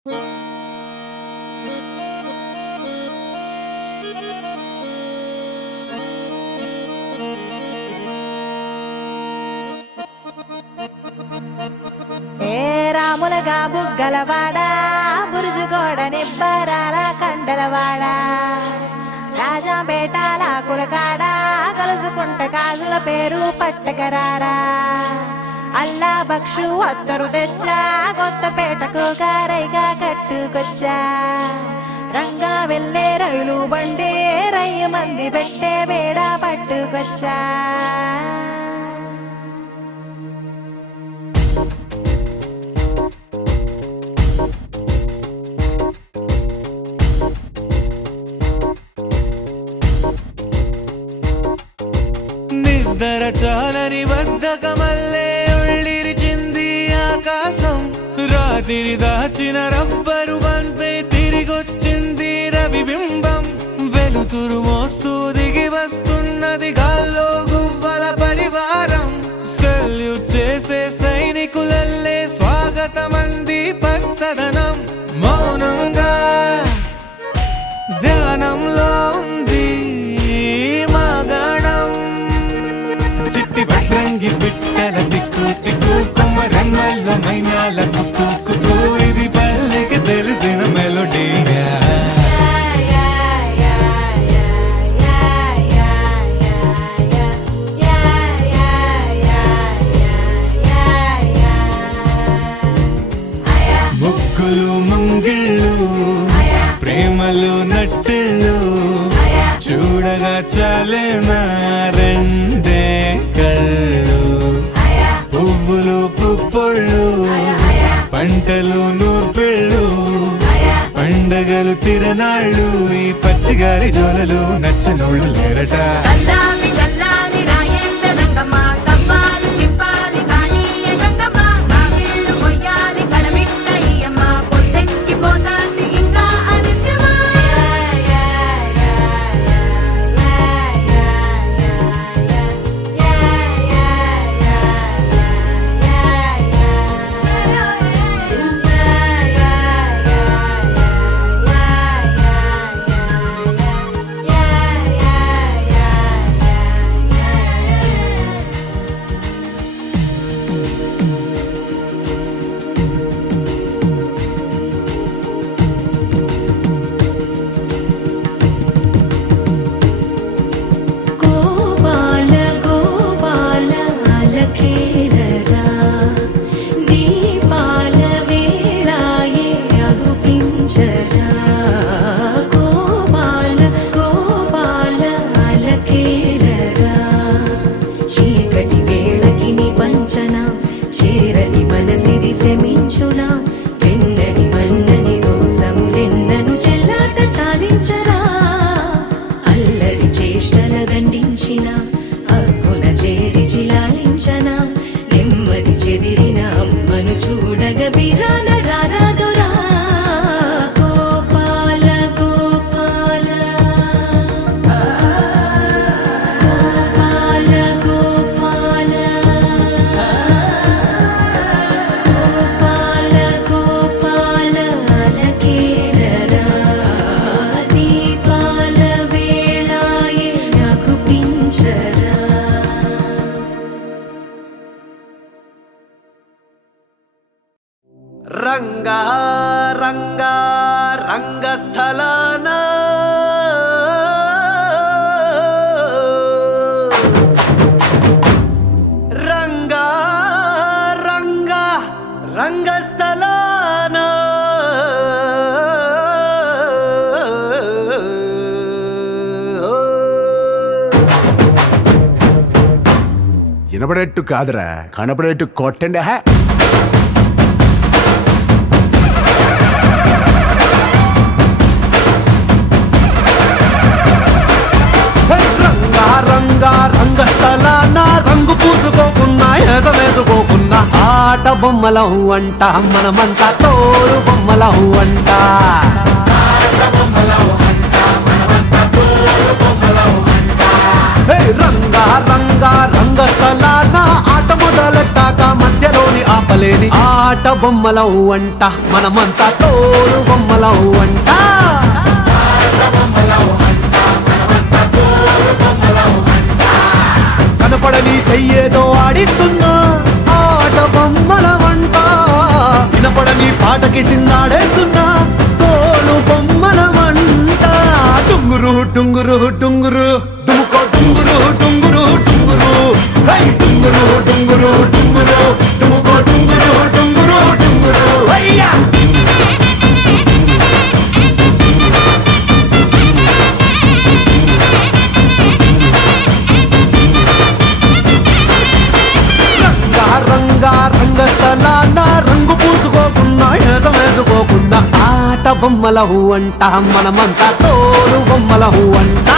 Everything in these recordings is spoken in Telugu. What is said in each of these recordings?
రాములగా బుగ్గలవాడా బురుజుగోడ నిబ్బరాల కండలవాడా రాజాపేటాల కులకాడా కలుసుకుంట కాజుల పేరు పట్టకరారా అల్లా బక్షు అత్తరు తెచ్చా కొత్తపేటకు కారైగా కట్టుకొచ్చా రంగా వెళ్ళే రైలు బండి రయ్య మంది పెట్టే వేడ పట్టుకొచ్చా నిద్ర చాలని బద్ధకమల్లే ఉళ్ళిరిచింది ఆకాశం రాత్రి దాచిన రబ్బరు బంతే తిరిగొచ్చింది రవిబింబం వెలుతురు మోస్తూ దిగి వస్తున్నది గాల్లో గువ్వల పరివారం సెల్యూట్ చేసే సైనికులల్లే స్వాగతమంది పచ్చదనం మౌనంగా ధ్యానంలో ఉంది రంగి బిట్టల టిక్కు టిక్కు కొమ్మరమ్మల మైనాల కుక్కు కుక్కు ఇది పల్లెకి తెలిసిన మెలోడీగా ముగ్గులు ముంగిళ్ళు ప్రేమలు నట్టిళ్ళు చూడగా చాలేనా రెండే కళ్ళు పువ్వులు పుప్పొళ్ళు పంటలు నూర్పిళ్ళు పండగలు తిరనాళ్ళు ఈ పచ్చిగారి జోలలు నచ్చనోళ్ళు లేరట చేరని మనసిది శమించునా వెన్నని మన్నని దోసములెన్నను చెల్లాట చాలించరా అల్లరి చేష్టల దండించిన హక్కున చేరి చిలాలించనా నెమ్మది చెదిరిన అమ్మను చూడగ బిరాన రారాదురా గోపాల గోపాల గోపాల గోపాల గోపాల గోపాల అలకేరరా దీపాల వేళాయే నాకు పించరా రంగా రంగా రంగస్థలాన రంగా రంగా రంగస్థలాన వినపడేట్టు కాదురా కనపడేట్టు కొట్టండి హే రంగా రంగస్థలాన రంగు పూసుకోకున్నా వేసుకోకున్నా ఆట బొమ్మలం అంట మనమంతా తోడు బొమ్మలం అంట రంగా రంగా రంగస్థలాన ఆట మొదలెట్టాక మధ్యలోని ఆపలేని ఆట బొమ్మలవు అంట మనమంతా తోలు బొమ్మలవు అంట కనపడని చెయ్యేదో ఆడిస్తున్నా ఆట బొమ్మల వంట వినపడని పాటకి సిందాడేస్తున్నా తోలు బొమ్మల వంట టుంగురు టుంగురు టుంగురు డుముకో టుంగురు టుంగురు టుంగురు హై టుంగురు టుంగురు టుంగురు డుముకో టుంగురు టుంగురు టుంగురు హయ్యా రంగా రంగస్థలాన రంగు పూసుకోకున్నా ఏసం వేసుకోకున్నా ఆట బొమ్మలహు అంట మనమంతా తోలు బొమ్మలహు అంట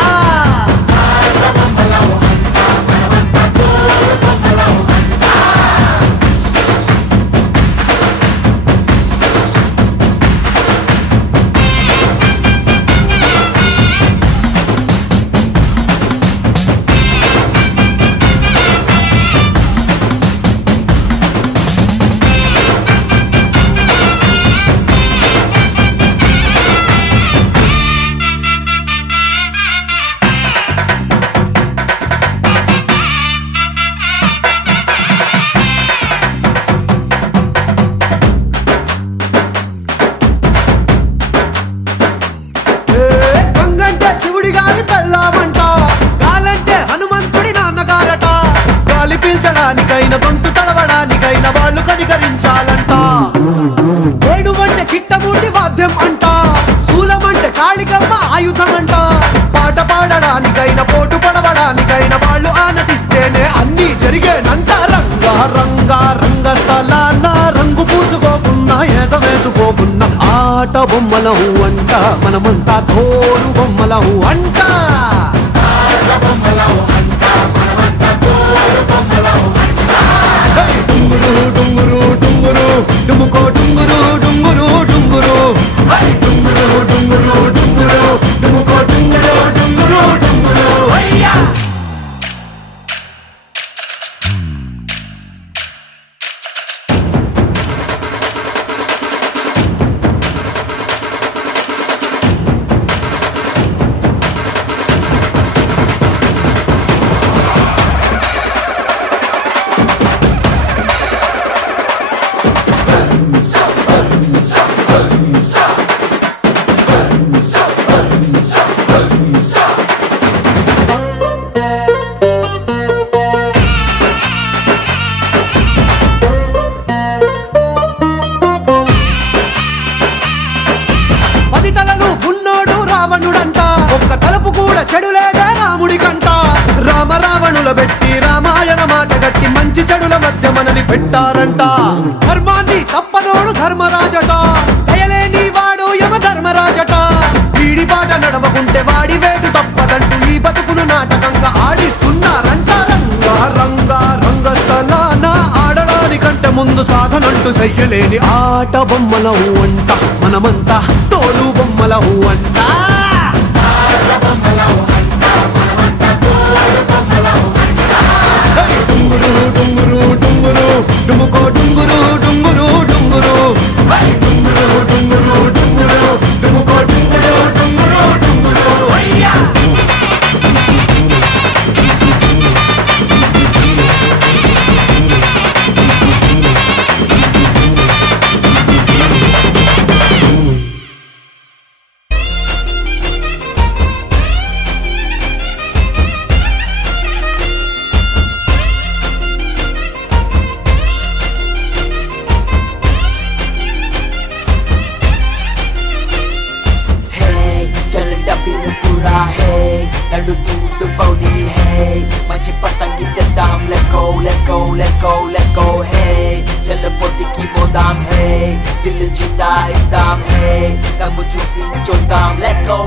పెళ్ళామంట గాలంటే హనుమంతుడి నాన్నగారట గాలి పీల్చడానికైనా గొంతు తడవడానికైనా వాళ్ళు కనికరించాలంట ఏడువంటే కిట్టముండి వాద్యం అంట శూలమంటే కాళికమ్మ ఆయుధం అంట పాట పాడడానికైనా పోటు పడవడానికైనా వాళ్ళు ఆనతిస్తేనే అన్ని జరిగేనంట రంగా రంగా రంగస్థలాన రంగు పూసుకోకున్నా ఏస వేసుకోకున్నా ఆట బొమ్మలహు అంట మనమంతా తోలు బొమ్మలహు అంట డుంగురు డుంగురు డుంగురు డుముకో డుంగురు డుంగురు డుంగురు హై డుంగురు డుంగురు డుంగురు డుముకో డుంగురు డుంగురు డుంగురు హయ్యా ఒక్క తలుపు కూడా చెడులేదే రాముడికంట రామ రావణుల పెట్టి రామాయణ మాట గట్టి మంచి చెడుల మధ్య మనని పెట్టారంట ధర్మాన్ని తప్పనోడు ధర్మరాజట దయలేని వాడు యమ ధర్మరాజట వీడి బాట నడవకుంటే వాడి వేటు తప్పదంటూ ఈ బతుకును నాటకంగా ఆడిస్తున్నారంట రంగా రంగా రంగస్థలాన ఆడడానికంటే ముందు సాధనంటూ చెయ్యలేని ఆట బొమ్మలహు అంట మనమంతా తోలు బొమ్మలహు అంట డుంగురు డుంగురు డుంగురు డుముకో డుంగురు డుంగురు డుంగురు హై డుంగురు డుంగురు డుంగురు డుముకో డుంగురు డుంగురు డుంగురు హయ్యా let's go, hey Teleport की मोदाम hey दिल जीता एकदम hey Kamu cupin codam let's go